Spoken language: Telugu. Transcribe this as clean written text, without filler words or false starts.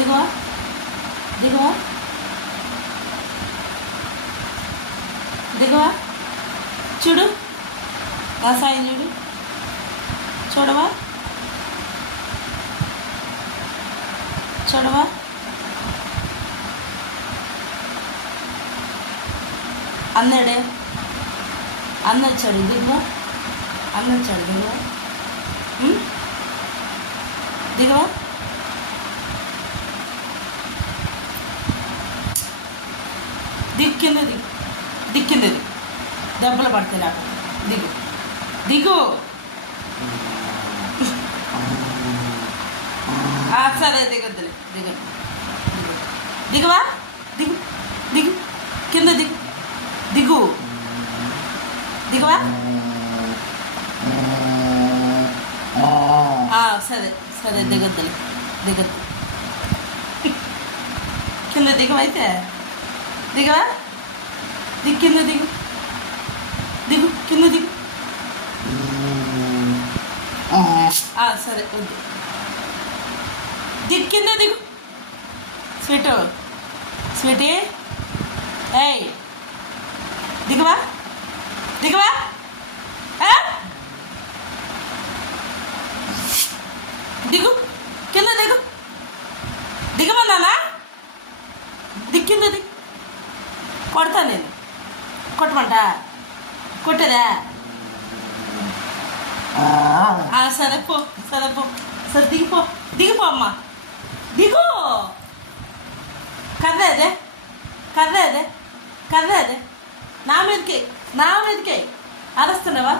దిగువా దిగువా దిగువా చూడు నా సాయి చూడు చూడవా చూడవా అన్నాడే అన్న వచ్చాడు దిగువా అన్న వచ్చాడు దిగువా దిగువా దిక్కింది దిక్కింది దెబ్బలు పడతాయి నాకు దిగు దిగు సరే దిగద్దులే దిగు దిగువా దిగు దిగు కింద దిగు దిగు దిగువా సరే సరే దిగద్దులే దిగద్దు కింద దిగువైతే దిగవా దిగు కింద దిగు దిగు కింద దిగు సరే వద్దు దిగు కింద దిగు స్వీటు స్వీటీ ఏయ్ దిగవా దిగవా దిగు కింద దిగు దిగమన్నానా దిగు కింద దిగు కొడతా నేను కొట్టమంట కొట్టేదా సరే పో సరే దిగిపో దిగిపో అమ్మ దిగు కర్ర అదే నా మీదకి అరుస్తున్నావా